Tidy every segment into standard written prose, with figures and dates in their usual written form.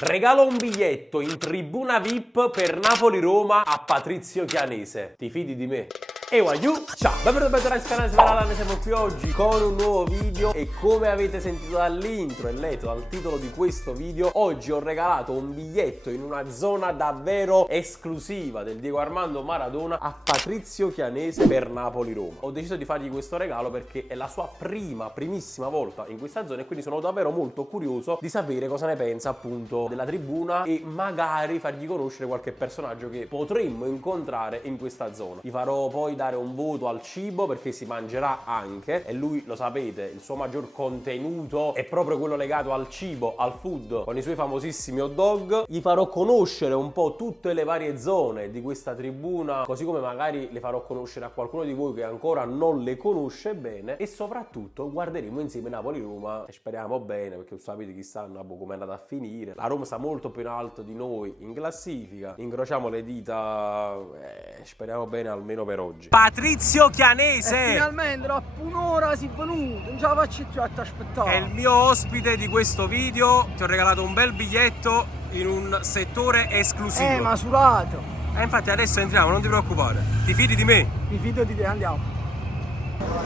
Regalo un biglietto in tribuna VIP per Napoli-Roma a Patrizio Chianese. Ti fidi di me? E wagyu, ciao! Benvenuti sul canale Sveralane, siamo qui oggi con un nuovo video e come avete sentito dall'intro e letto dal titolo di questo video, oggi ho regalato un biglietto in una zona davvero esclusiva del Diego Armando Maradona a Patrizio Chianese per Napoli-Roma. Ho deciso di fargli questo regalo perché è la sua primissima volta in questa zona e quindi sono davvero molto curioso di sapere cosa ne pensa appunto della tribuna e magari fargli conoscere qualche personaggio che potremmo incontrare in questa zona. Gli farò poi dare un voto al cibo perché si mangerà anche e lui, lo sapete, il suo maggior contenuto è proprio quello legato al cibo, al food, con i suoi famosissimi hot dog. Gli farò conoscere un po' tutte le varie zone di questa tribuna, così come magari le farò conoscere a qualcuno di voi che ancora non le conosce bene, e soprattutto guarderemo insieme Napoli-Roma e speriamo bene, perché sapete chi sta come è andata a finire. La Roma sta molto più in alto di noi in classifica, incrociamo le dita e speriamo bene almeno per oggi. Patrizio Chianese! Finalmente dopo un'ora si è venuto, non ce la faccio più a aspettare. È il mio ospite di questo video, ti ho regalato un bel biglietto in un settore esclusivo. Masurato. Infatti adesso entriamo, non ti preoccupare. Ti fidi di me? Mi fido di te, andiamo.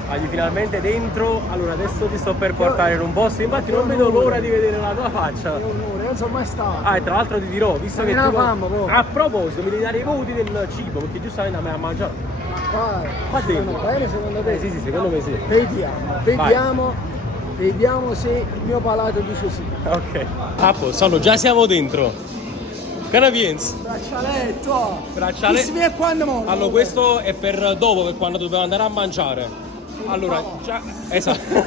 Vai finalmente dentro, allora adesso ti sto per portare in un posto, infatti non vedo l'ora di vedere la tua faccia. Che onore, non sono mai stato. Ah, e tra l'altro ti dirò, visto che tu... fame, A proposito, mi devi dare i voti del cibo, perché giustamente a me ha mangiato. Qua dentro. Bene, secondo te? Sì, secondo me sì. Vediamo se il mio palato dice sì. Ok. A posto, già siamo dentro. Canavienz. Braccialetto! Braccialetto. Chi si vede quando muore? Allora, questo è per dopo, per quando dobbiamo andare a mangiare. Allora, già... Esatto.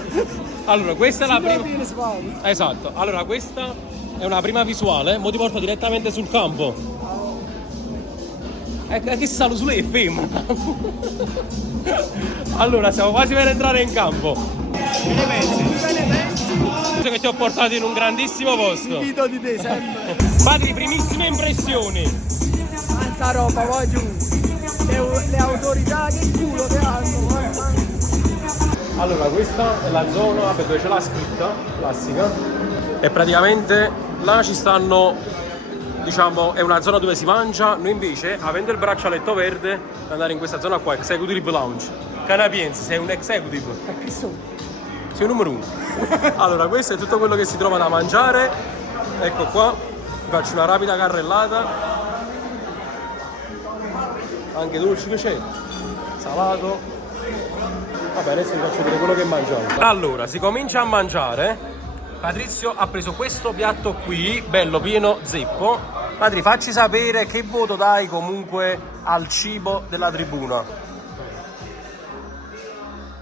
Allora, questa è la prima... Esatto. Allora, questa è una prima visuale, mo ti porto direttamente sul campo. Che salo sulle femmina. Allora, siamo quasi per entrare in campo. Che ne pensi? Penso che ti ho portato in un grandissimo posto. Mi fido di te sempre. Padri, primissime impressioni. Tanta roba, vai giù. Le autorità che culo che hanno. Allora, questa è la zona dove c'è la scritta classica. E praticamente là ci stanno... Diciamo, è una zona dove si mangia. Noi invece, avendo il braccialetto verde, andare in questa zona qua, Executive Lounge. Canapiense, sei un executive. E che sono? Sei un numero uno. Allora, questo è tutto quello che si trova da mangiare. Ecco qua, vi faccio una rapida carrellata. Anche dolci che c'è. Salato. Vabbè, adesso vi faccio vedere quello che mangiamo. Allora, si comincia a mangiare. Patrizio ha preso questo piatto qui, bello pieno zeppo. Patri, facci sapere che voto dai comunque al cibo della tribuna.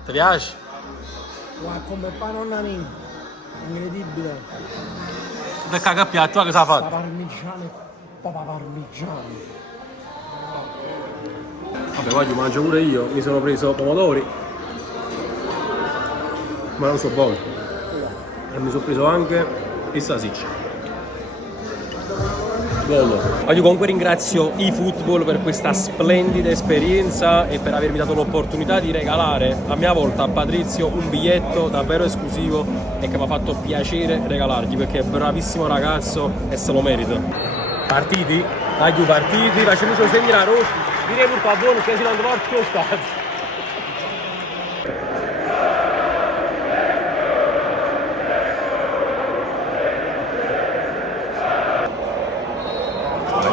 Ti piace? Guarda, come fa nonna mia, incredibile. Del cagapiatto, cosa ha fatto? Papa parmigiano. Vabbè, voglio mangio pure io, mi sono preso pomodori. Ma non so buono. E mi sono preso anche il salsiccia. Bello. Io comunque ringrazio eFootball per questa splendida esperienza e per avermi dato l'opportunità di regalare a mia volta a Patrizio un biglietto davvero esclusivo e che mi ha fatto piacere regalargli perché è bravissimo ragazzo e se lo merita. Partiti? Taglio partiti, facciamo un segno la rossa. Direi pure a buono che si non trovo più stato.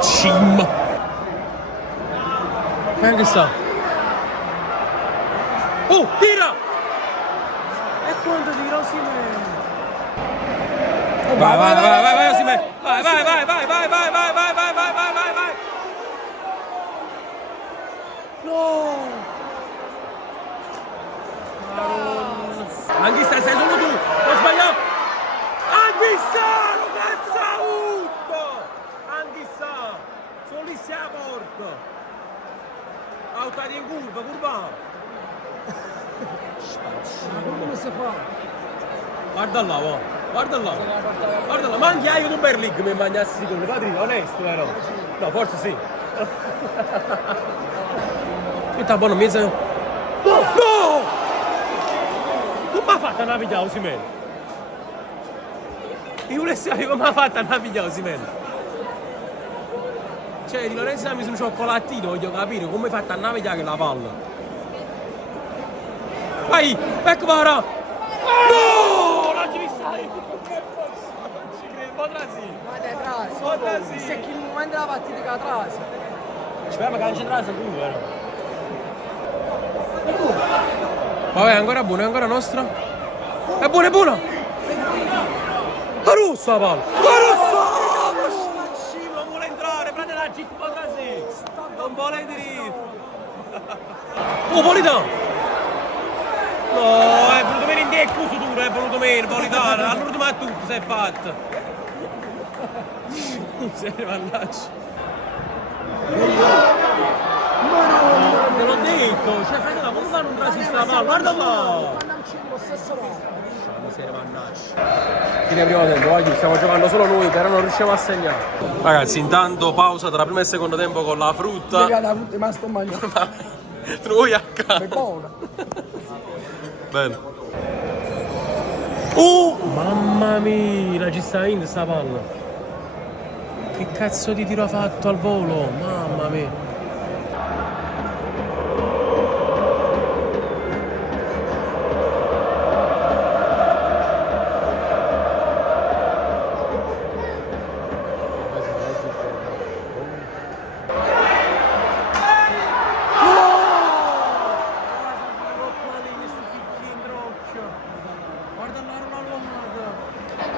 Cim. E anche sta. Oh, tira! E quanto tiro Osimhen? Vai, Osimhen. Vai. No! Anche sta, sei solo tu. Ho sbagliato. Anche sta, lo cazzo ha avuto. Anche sta. Sono lì sia la porta. Auto in curva. Ma come si fa? Guarda là, Guarda là, ma anche io Super League mi mangiassi con le padrine, onesto però. No, forse sì. Che sta buono mezzo? No! Come ha fatto una vita Osimhen? Io volessi sapere come ha fatto a non pigliare Osimhen. Cioè, Di Lorenzo ha messo un cioccolatino, voglio capire come hai fatto a non pigliare la palla. Vai, ecco Vara! No! Non ci ristai! Non ci credo, potrà sì! Ma dai, trasi. Potrà sì! Se chi il momento della partita che la trasi. Speriamo che non ci trasi tu, vero? Vabbè, è ancora buono, è ancora nostra. È buona, è buona! La rossa la palla! La rossa! Non vuole entrare, prende la G così! Non vuole dire! Oh, Politano! No, è venuto meno in te, chiuso duro, è venuto meno, Politano! All'ultimo a tutto si è fatto! Serio, mannaggia! Te l'ho detto, cioè fratello, come fanno un trasista la palla? Guarda là! Miseria, mannaggia. Fine primo tempo, voglio, stiamo giocando solo noi, però non riusciamo a segnare. Ragazzi, intanto pausa tra primo e secondo tempo con la frutta. È rimasto un bagno. Tu vuoi a casa? È buona. Bene. Mamma mia, ci sta in sta palla. Che cazzo di tiro ha fatto al volo? Mamma mia.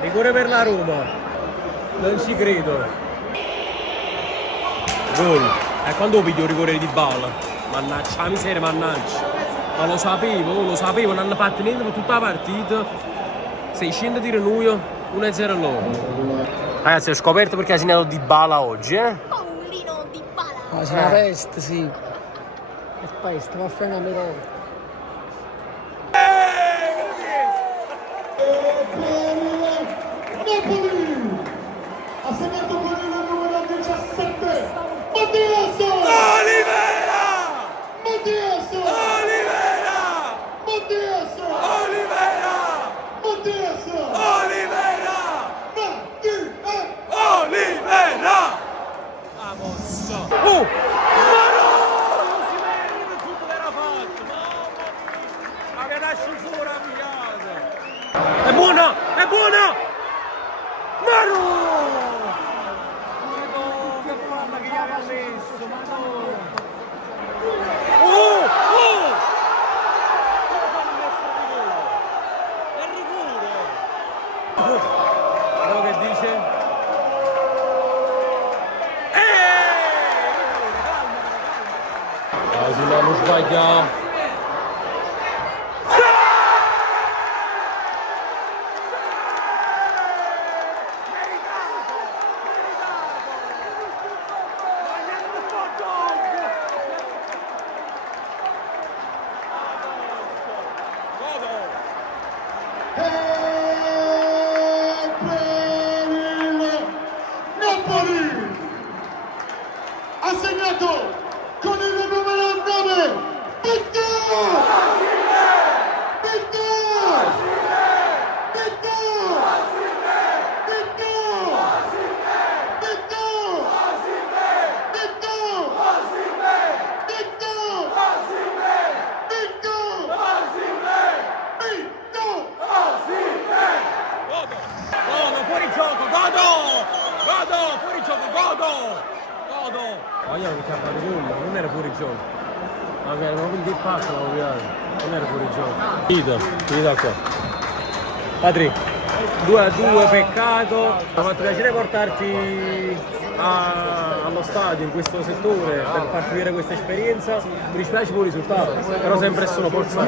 Rigore per la Roma. Non ci credo. Gol. E quando lo piglio il rigore di Bala? Mannaggia la miseria, mannaggia. Ma lo sapevo, non hanno fatto niente per tutta la partita. 600 tiri noi, 1-0 loro. Ragazzi, ho scoperto perché ha segnato Di Bala oggi, Paolino Di Bala. Ma c'è una peste, sì. È peste, ma fai una meraviglia. Napoli ha segnato con il numero 17 Mattias Olivera! Mattias Olivera! Mattias Olivera! Mattias Olivera! Olivera! Vamos! Ma no! Non si vede tutto che era fatto! Mamma mia! Ma che una scifura pigliata! È buona! È buona! Ma no! Che palla che gli aveva messo! Ma no! Oh! È rigore! Quello che dice? Calma! Non sbaglia! e per il Napoli ha segnato con il numero 9 Vogliamo che c'ha fatto nulla, non era fuori gioco. Ma che erano quindi il passo, non era fuori gioco. Finita qua. Patri, 2-2, peccato. Mi ha fatto piacere portarti allo stadio, in questo settore, per farti vedere questa esperienza. Mi dispiace per il risultato, però sempre sono forza.